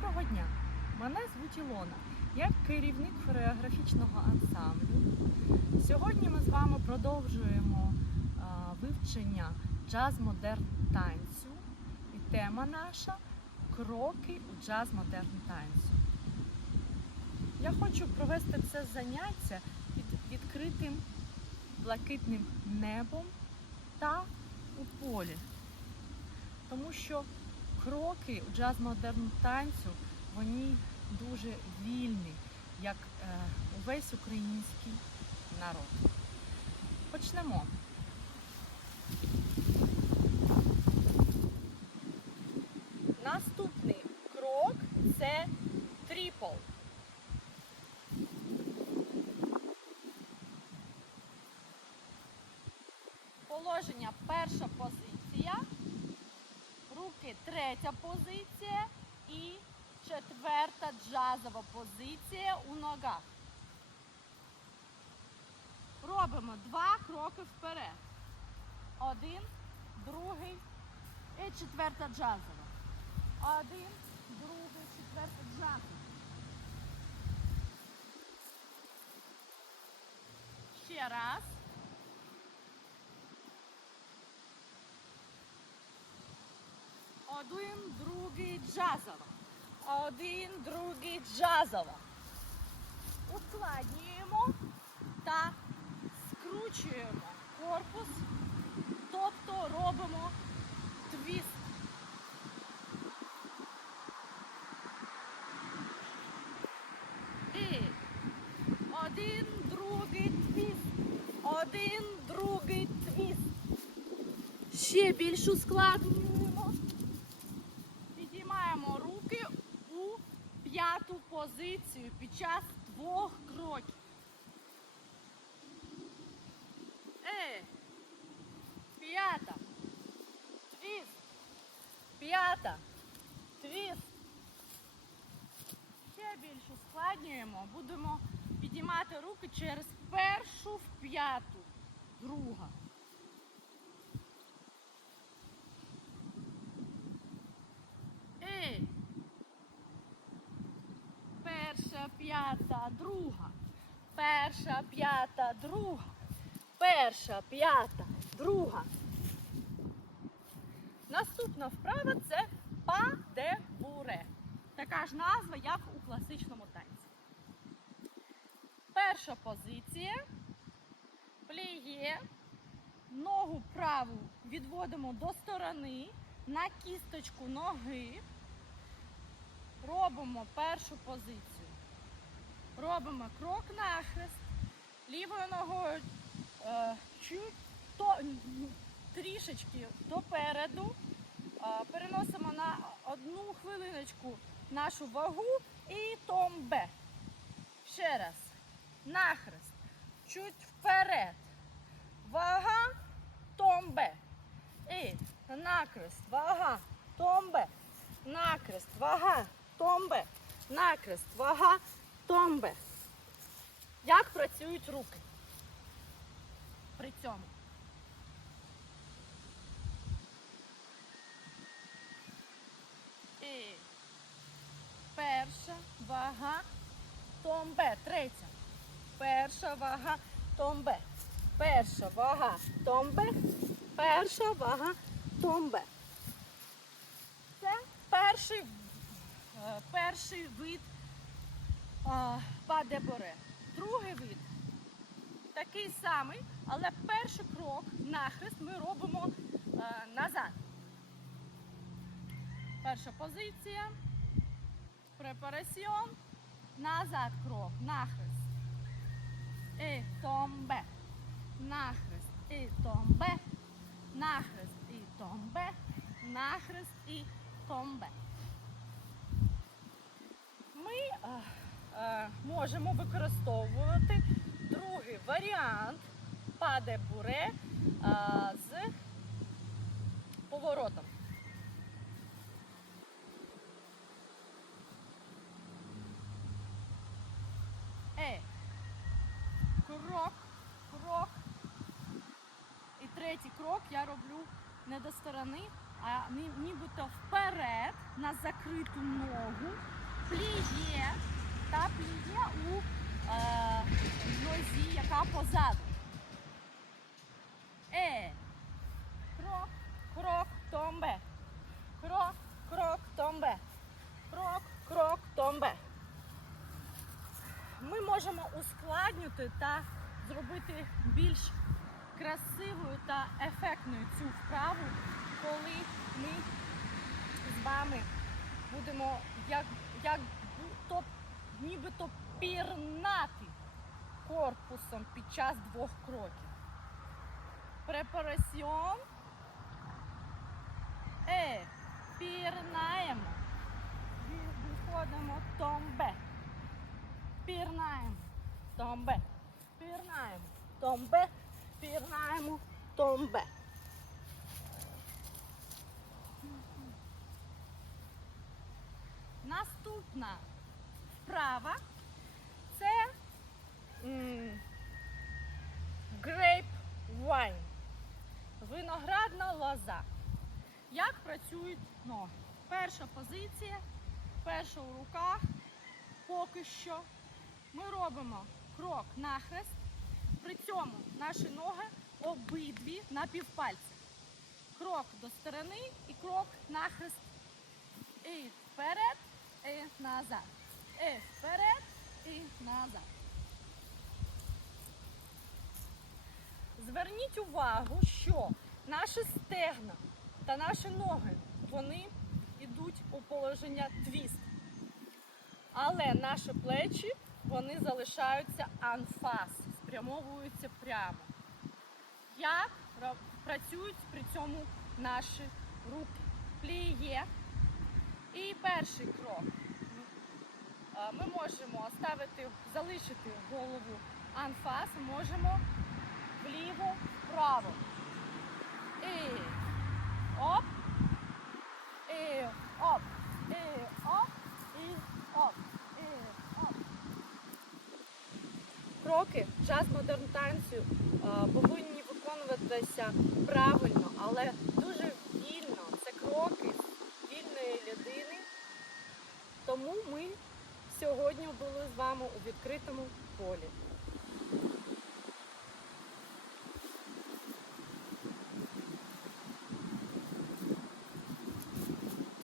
Доброго дня! Мене звуть Ілона. Я керівник хореографічного ансамблю. Сьогодні ми з вами продовжуємо а, вивчення джаз-модерн танцю. І тема наша кроки у джаз-модерн танцю. Я хочу провести це заняття під відкритим блакитним небом та у полі. Тому що кроки у джаз-модерн танцю вони дуже вільні, як е, увесь український народ. Почнемо. Наступний крок це трипл. Положення перша позиція, руки третя позиція і четверта джазова позиція у ногах. Робимо два кроки вперед. Один, другий і четверта джазова. Один, другий, четверта джазова. Ще раз. Один, другий джазова. Один, другий джазова. Ускладнюємо та скручуємо корпус, тобто робимо твіст. І один, другий твіст. Один, другий твіст. Ще більш ускладнюємо. Підіймаємо руки у п'яту позицію під час двох кроків. Е, п'ята. Твіст. П'ята. Твіст. Ще більш ускладнюємо. Будемо підіймати руки через першу в п'яту. Друга. Ей! Перша, п'ята, друга. Перша, п'ята, друга. Перша, п'ята, друга. Наступна вправа це па-де-буре. Така ж назва, як у класичному танці. Перша позиція. Пліє. Ногу праву відводимо до сторони на кісточку ноги. Робимо першу позицію. Робимо крок нахрест. Лівою ногою е, чуть то, трішечки допереду. Е, переносимо на одну хвилиночку нашу вагу і томбе. Ще раз. Нахрест. Чуть вперед. Вага, томбе. І накрест, вага, томбе. Накрест, вага, томбе. Накрест, вага, томбе. Як працюють руки? При цьому. І перша вага, томбе. Третя. Перша вага, томбе. Перша вага, томбе. Перша вага, томбе. Це перший, е, перший вид а, падеборе. Другий вид такий самий, але перший крок нахрест ми робимо е, назад. Перша позиція. Препараціон. Назад крок. Нахрест. І томбе. Нахрест і томбе. Нахрест і томбе. Нахрест і томбе. Ми е, можемо використовувати другий варіант паде буре е, з поворотом. Е. Крок, крок. І третій крок я роблю не до сторони, а нібито вперед на закриту ногу. пліє та пліє у е, нозі, яка позаду. Е. Крок, крок, томбе. Крок, крок, томбе. Крок, крок, томбе. Ми можемо ускладнити та зробити більш красивою та ефектною цю вправу, коли ми з вами будемо як, як нібито пірнати корпусом під час двох кроків. Препараціон. Е, пірнаємо. Виходимо томбе. Пірнаємо. Томбе. Пірнаємо. Томбе. Пірнаємо. Томбе. Наступна вправа це грейп вайн. Виноградна лоза. Як працюють ноги? Перша позиція, перша у руках. Поки що ми робимо крок нахрест. При цьому наші ноги обидві на півпальці. Крок до сторони і крок нахрест. І вперед, і назад. І вперед, і назад. Зверніть увагу, що наші стегна та наші ноги вони йдуть у положення твіст. Але наші плечі вони залишаються анфас, спрямовуються прямо. Як працюють при цьому наші руки? Пліє. І перший крок. Ми можемо ставити, залишити голову анфас, можемо вліво, вправо. І оп, і оп, і оп, і оп, і оп. Кроки джаз модерн танцю повинні виконуватися правильно, але дуже вільно. Це кроки вільної людини. Тому ми сьогодні були з вами у відкритому полі.